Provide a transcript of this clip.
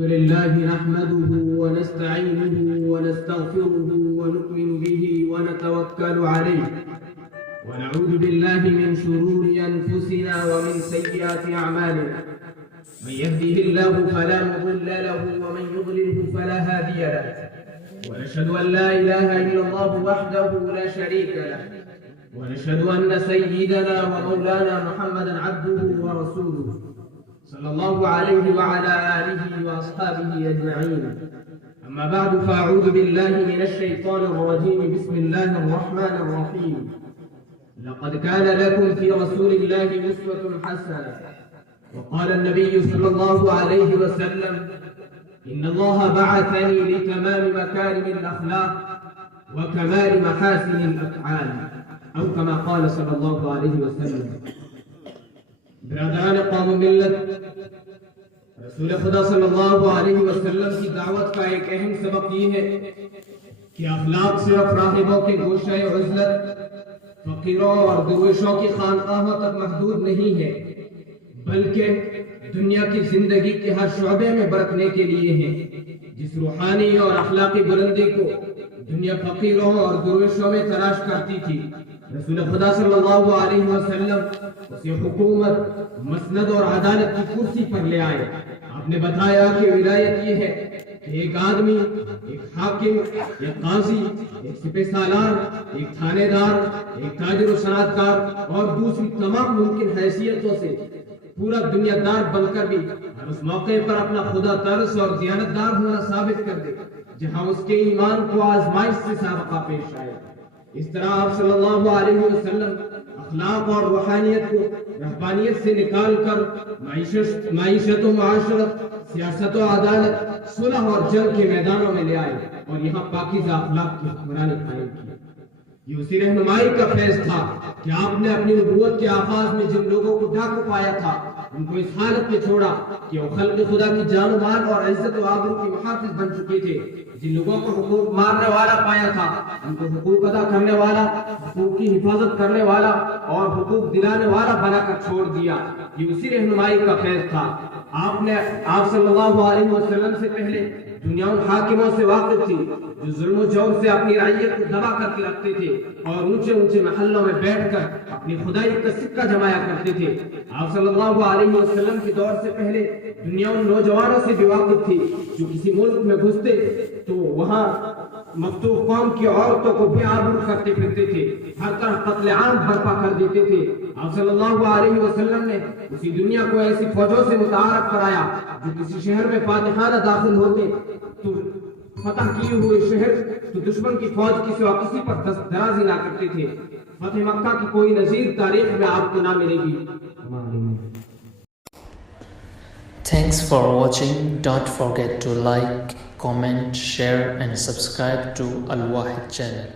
لله نحمده ونستعينه ونستغفره ونؤمن به ونتوكل عليه ونعوذ بالله من شرور أنفسنا ومن سيئات أعمالنا من يهده الله فلا مضل له ومن يضلله فلا هادي له ونشهد أن لا إله إلا الله وحده لا شريك له ونشهد أن سيدنا ومولانا محمدا عبده ورسوله صلى الله عليه وعلى آله وأصحابه أجمعين. أما بعد فأعوذ بالله من الشيطان الرجيم. بسم الله الرحمن الرحيم. لقد كان لكم في رسول الله أسوة حسنة. وقال النبي صلى الله عليه وسلم: إن الله بعثني لتمام مكارم الأخلاق وكمال محاسن الأفعال، أو كما قال صلى الله عليه وسلم. برادران قوم ملت، رسول خدا صلی اللہ علیہ وسلم کی دعوت کا ایک اہم سبق یہ ہے کہ اخلاق صرف راہبوں کے گوشہ عزلت، فقیروں اور درویشوں کی خانقاہوں تک محدود نہیں ہے، بلکہ دنیا کی زندگی کے ہر شعبے میں برتنے کے لیے ہے. جس روحانی اور اخلاقی بلندی کو دنیا فقیروں اور درویشوں میں تلاش کرتی تھی، رسول خدا صلی اللہ علیہ وسلم اسے حکومت، مسند اور عدالت کی کرسی پر لے آئے. آپ نے بتایا کہ ولایت یہ ہے کہ ایک آدمی، ایک حاکم، ایک قاضی، ایک سپہ سالار، ایک تھانے دار، ایک تاجر و صنعت کار اور دوسری تمام ممکن حیثیتوں سے پورا دنیا دار بن کر بھی ہر اس موقع پر اپنا خدا ترس اور دیانتدار ہونا ثابت کر دے جہاں اس کے ایمان کو آزمائش سے سابقہ پیش آئے. اس طرح آپ صلی اللہ علیہ وسلم اخلاق اور روحانیت کو رہبانیت سے نکال کر معیشت و معاشرت، سیاست و عدالت، صلح اور جنگ کے میدانوں میں لے آئے اور یہاں پاکیزہ اخلاق کی حکمرانی قائم کی. یہ اسی رہنمائی کا فیض تھا کہ آپ نے اپنی نبوت کے آغاز میں جن لوگوں کو ڈاکو پایا تھا ان کو اس حالت میں چھوڑا کہ وہ خلق خدا کی جان و مال اور عزت و آبرو کی محافظ بن چکے تھے. جن لوگوں کو حقوق مارنے والا پایا تھا ان کو حقوق ادا کرنے والا، حقوق کی حفاظت کرنے والا اور حقوق دلانے والا بنا کر چھوڑ دیا. یہ اسی رہنمائی کا فیض تھا. آپ صلی اللہ علیہ وسلم سے پہلے دنیا ان حاکموں سے واقف تھی جو ظلم و جور سے اپنی رعیت کو دبا کر کے رکھتے تھے اور اونچے اونچے محلوں میں بیٹھ کر اپنی خدائی کا سکہ جمایا کرتے تھے. آپ صلی اللہ علیہ وسلم کے دور سے پہلے دنیا ان نوجوانوں سے بھی واقف تھی جو کسی ملک میں گھستے تو وہاں مفتوح قوم کی عورتوں کو بے آبرو کرتے پھرتے تھے، ہر طرح قتل عام برپا کر دیتے تھے. آپ صلی اللہ علیہ وسلم نے اسی دنیا کو ایسی فوجوں سے متعارف کرایا جو کسی شہر میں فاتحانہ داخل ہوتے تو فتح کیے ہوئے شہر تو دشمن کی فوج کی سوا کسی پر دست درازی نہ کرتے تھے. فتح مکہ کی کوئی نظیر تاریخ میں آپ کو نہ ملے گی. Thanks for watching. Don't forget to like, comment, share and subscribe to Al Wahid channel.